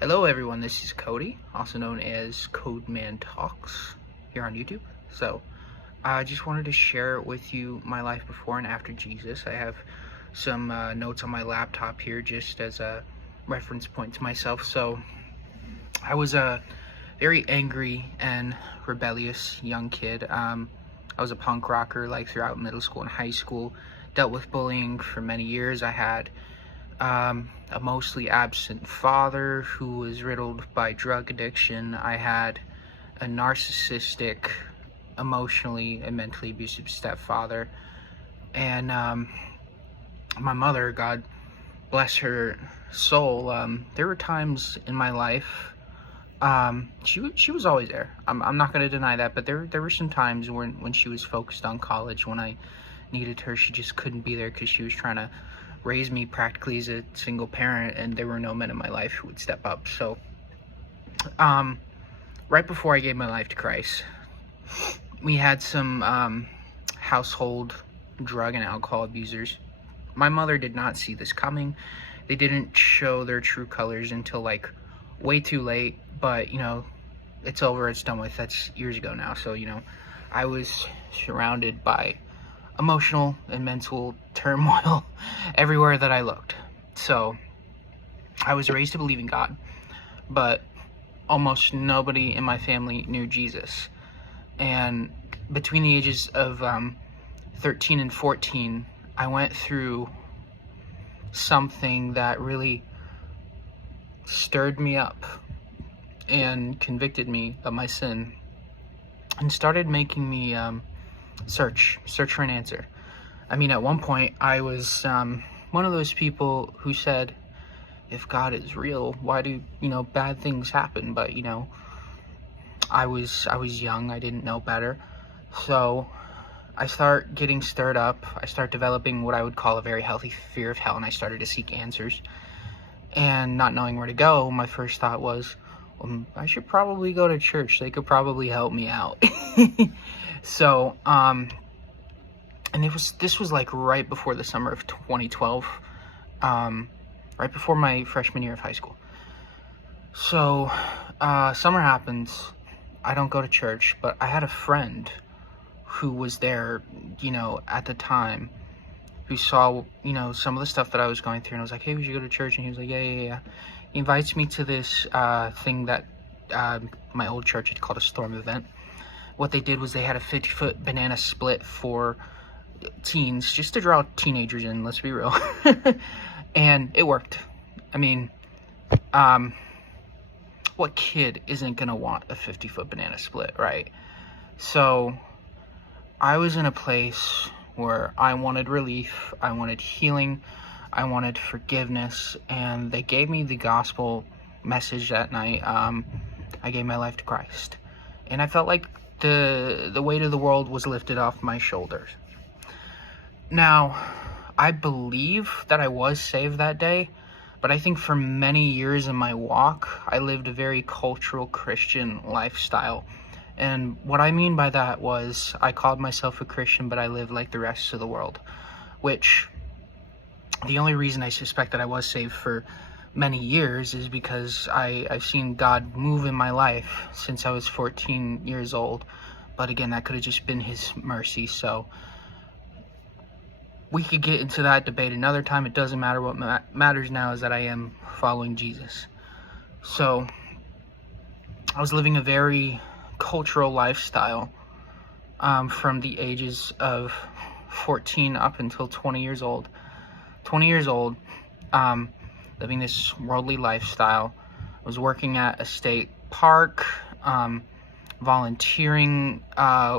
Hello everyone, this is Cody, also known as Codeman Talks here on YouTube. So, I just wanted to share with you my life before and after Jesus. I have some notes on my laptop here just as a reference point to myself. So, I was a very angry and rebellious young kid. I was a punk rocker throughout middle school and high school. Dealt with bullying for many years. I had a mostly absent father who was riddled by drug addiction. I had a narcissistic, emotionally and mentally abusive stepfather. And my mother, God bless her soul, there were times in my life, she was always there. I'm not going to deny that, but there were some times when she was focused on college, when I needed her, she just couldn't be there because she was trying to raised me practically as a single parent, and there were no men in my life who would step up. So right before I gave my life to Christ, we had some household drug and alcohol abusers. My mother did not see this coming. They didn't show their true colors until way too late, but it's over, it's done with. That's years ago now. So I was surrounded by emotional and mental turmoil everywhere that I looked. So I was raised to believe in God, but almost nobody in my family knew Jesus. And between the ages of 13 and 14, I went through something that really stirred me up and convicted me of my sin and started making me search for an answer. I mean, at one point I was one of those people who said, if God is real, why do bad things happen? But I was young, I didn't know better. So I start getting stirred up. I start developing what I would call a very healthy fear of hell, and I started to seek answers. And not knowing where to go, my first thought was, I should probably go to church. They could probably help me out. So, and this was right before the summer of 2012, right before my freshman year of high school. So, summer happens. I don't go to church, but I had a friend who was there, at the time, who saw, some of the stuff that I was going through, and I was like, hey, we should go to church. And he was like, yeah. He invites me to this thing that my old church had called a storm event. What they did was they had a 50-foot banana split for teens, just to draw teenagers in, let's be real. And it worked. I mean, what kid isn't gonna want a 50-foot banana split, right? So I was in a place where I wanted relief, I wanted healing, I wanted forgiveness, and they gave me the gospel message that night. I gave my life to Christ, and I felt like the weight of the world was lifted off my shoulders. Now, I believe that I was saved that day, but I think for many years in my walk, I lived a very cultural Christian lifestyle. And what I mean by that was, I called myself a Christian, but I lived like the rest of the world, which the only reason I suspect that I was saved for many years is because I've seen God move in my life since I was 14 years old. But again, that could have just been his mercy. So we could get into that debate another time. It doesn't matter. What matters now is that I am following Jesus. So I was living a very cultural lifestyle from the ages of 14 up until 20 years old. 20 years old, living this worldly lifestyle. I was working at a state park, volunteering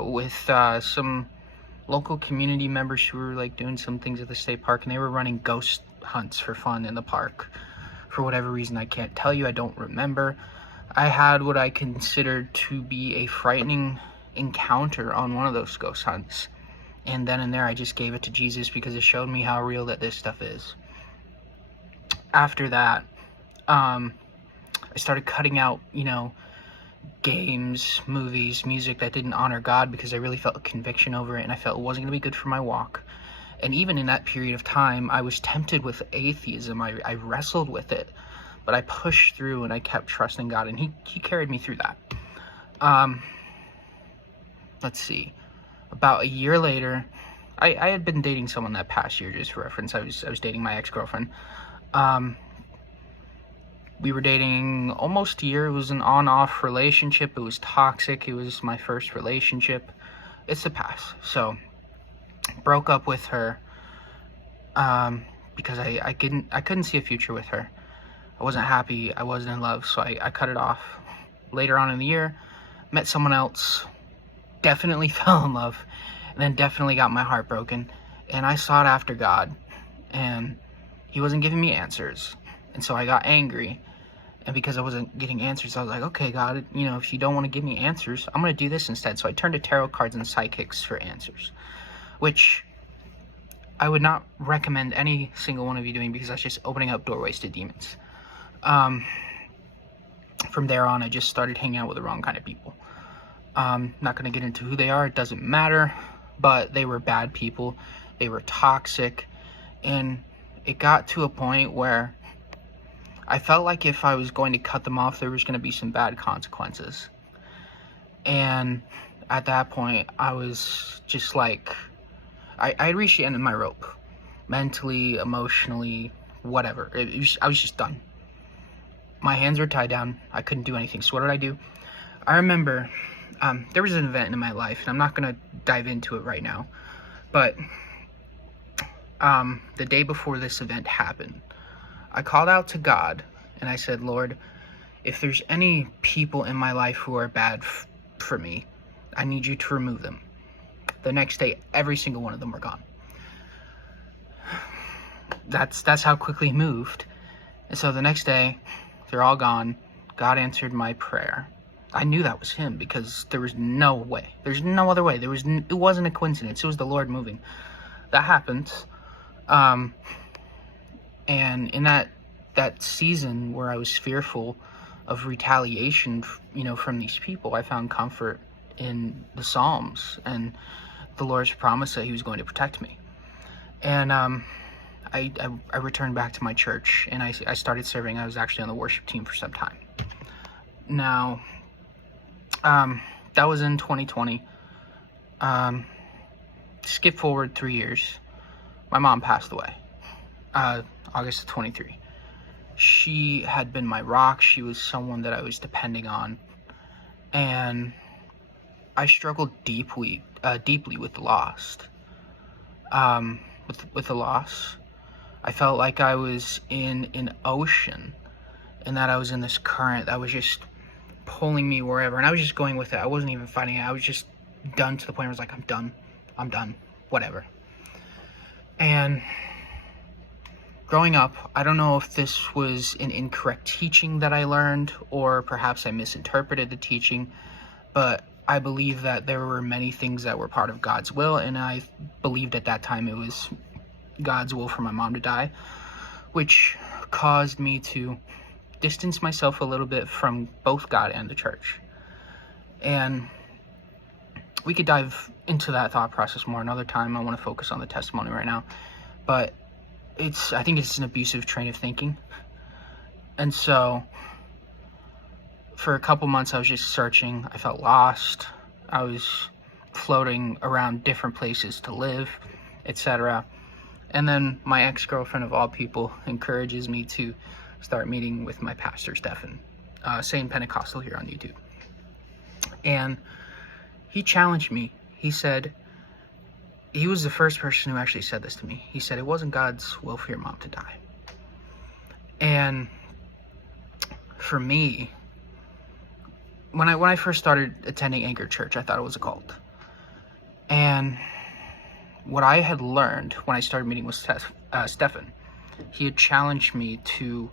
with some local community members who were doing some things at the state park, and they were running ghost hunts for fun in the park. For whatever reason, I can't tell you, I don't remember. I had what I considered to be a frightening encounter on one of those ghost hunts. And then and there, I just gave it to Jesus because it showed me how real that this stuff is. After that, I started cutting out, games, movies, music that didn't honor God, because I really felt a conviction over it, and I felt it wasn't going to be good for my walk. And even in that period of time, I was tempted with atheism. I wrestled with it. but I pushed through and I kept trusting God, and he carried me through that. Let's see. About a year later, I had been dating someone that past year, just for reference. I was dating my ex-girlfriend. We were dating almost a year. It was an on-off relationship. It was toxic. It was my first relationship. It's the past. So, broke up with her because I couldn't see a future with her. I wasn't happy. I wasn't in love, so I cut it off. Later on in the year, met someone else. Definitely fell in love, and then definitely got my heart broken. And I sought after God, and he wasn't giving me answers. And so I got angry. And because I wasn't getting answers, I was like, okay, God, if you don't want to give me answers, I'm going to do this instead. So I turned to tarot cards and psychics for answers, which I would not recommend any single one of you doing, because that's just opening up doorways to demons. From there on, I just started hanging out with the wrong kind of people. Not going to get into who they are. It doesn't matter. But they were bad people. They were toxic. And it got to a point where I felt like if I was going to cut them off, there was going to be some bad consequences. And at that point, I was just like, I reached the end of my rope. Mentally, emotionally, whatever. I was just done. My hands were tied down. I couldn't do anything. So what did I do? I remember there was an event in my life, and I'm not going to dive into it right now. But the day before this event happened, I called out to God, and I said, Lord, if there's any people in my life who are bad for me, I need you to remove them. The next day, every single one of them were gone. That's how quickly it moved. And so the next day, they're all gone. God answered my prayer. I knew that was him, because there was no way. There's no other way. It wasn't a coincidence. It was the Lord moving. That happened. And in that season where I was fearful of retaliation, from these people, I found comfort in the Psalms and the Lord's promise that he was going to protect me. And I returned back to my church, and I started serving. I was actually on the worship team for some time. Now, that was in 2020. Skip forward 3 years. My mom passed away. August of 23. She had been my rock. She was someone that I was depending on. And I struggled deeply with the loss. With the loss. I felt like I was in an ocean, and that I was in this current that was just pulling me wherever, and I was just going with it. I wasn't even fighting it. I was just done, to the point where I was like, I'm done, whatever. And growing up, I don't know if this was an incorrect teaching that I learned, or perhaps I misinterpreted the teaching, but I believe that there were many things that were part of God's will, and I believed at that time it was God's will for my mom to die, which caused me to distance myself a little bit from both God and the church. And we could dive into that thought process more another time. I want to focus on the testimony right now. But I think it's an abusive train of thinking. And so for a couple months, I was just searching. I felt lost. I was floating around different places to live, etc. And then my ex-girlfriend, of all people, encourages me to start meeting with my pastor, Stefan, same Pentecostal here on YouTube. And he challenged me. He said, he was the first person who actually said this to me. He said, it wasn't God's will for your mom to die. And for me, when I first started attending Anchor Church, I thought it was a cult. And what I had learned when I started meeting with Stefan, he had challenged me to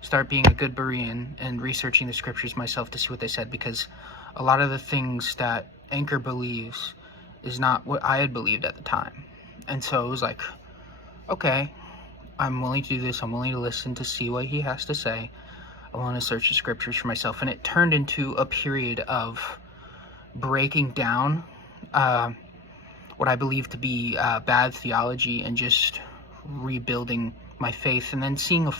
start being a good Berean and researching the scriptures myself to see what they said, because a lot of the things that Anchor believes is not what I had believed at the time. And so it was like, okay, I'm willing to do this. I'm willing to listen to see what he has to say. I want to search the scriptures for myself. And it turned into a period of breaking down what I believe to be bad theology, and just rebuilding my faith, and then seeing a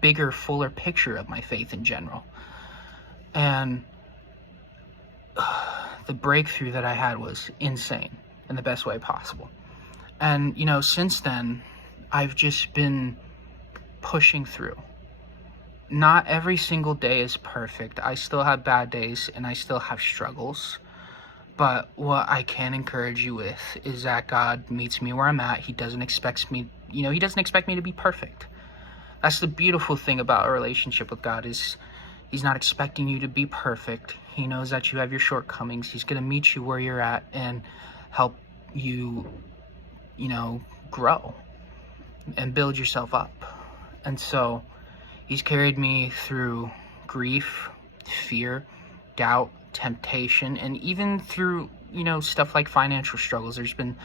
bigger, fuller picture of my faith in general. And the breakthrough that I had was insane in the best way possible. And, you know, since then, I've just been pushing through. Not every single day is perfect. I still have bad days and I still have struggles. But what I can encourage you with is that God meets me where I'm at. He doesn't expect me, he doesn't expect me to be perfect. That's the beautiful thing about a relationship with God, is He's not expecting you to be perfect. He knows that you have your shortcomings. He's going to meet you where you're at and help you, grow and build yourself up. And so He's carried me through grief, fear, doubt, temptation, and even through, stuff like financial struggles. There's been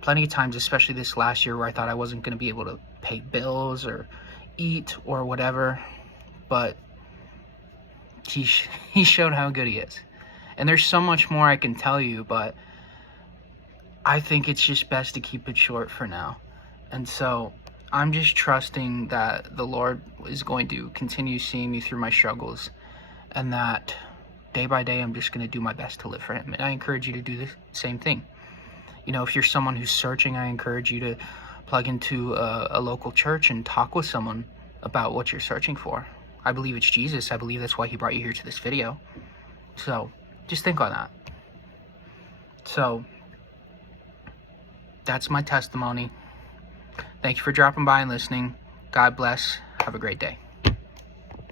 plenty of times, especially this last year, where I thought I wasn't going to be able to pay bills or eat or whatever. But he showed how good He is. And there's so much more I can tell you, but I think it's just best to keep it short for now. And so I'm just trusting that the Lord is going to continue seeing me through my struggles, and that day by day I'm just going to do my best to live for Him. And I encourage you to do the same thing. If you're someone who's searching, I encourage you to plug into a local church and talk with someone about what you're searching for. I believe it's Jesus. I believe that's why He brought you here to this video. So just think on that. So that's my testimony. Thank you for dropping by and listening. God bless. Have a great day.